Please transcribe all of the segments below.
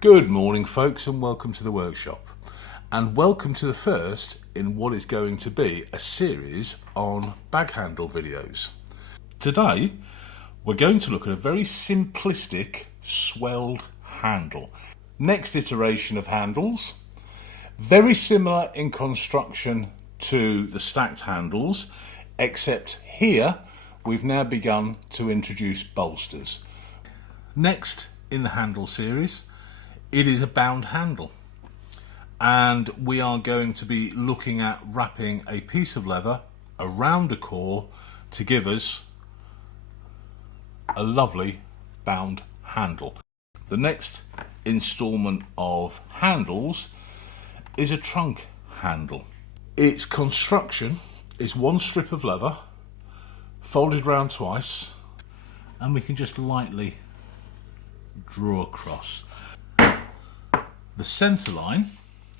Good morning folks, and welcome to the workshop, and welcome to the first in what is going to be a series on bag handle videos. Today we're going to look at a very simplistic swelled handle. Next iteration of handles, very similar in construction to the stacked handles, except here we've now begun to introduce bolsters. Next in the handle series, it is a bound handle, and we are going to be looking at wrapping a piece of leather around a core to give us a lovely bound handle. The next instalment of handles is a trunk handle. Its construction is one strip of leather folded round twice, and we can just lightly draw across. The centre line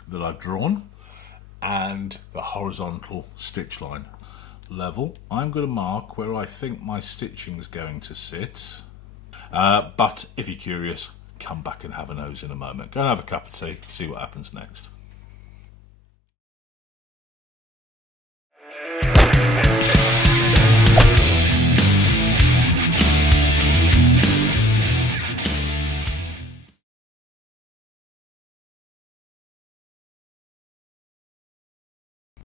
that I've drawn and the horizontal stitch line level, I'm going to mark where I think my stitching is going to sit. But if you're curious, come back and have a nose in a moment. Go and have a cup of tea, see what happens next.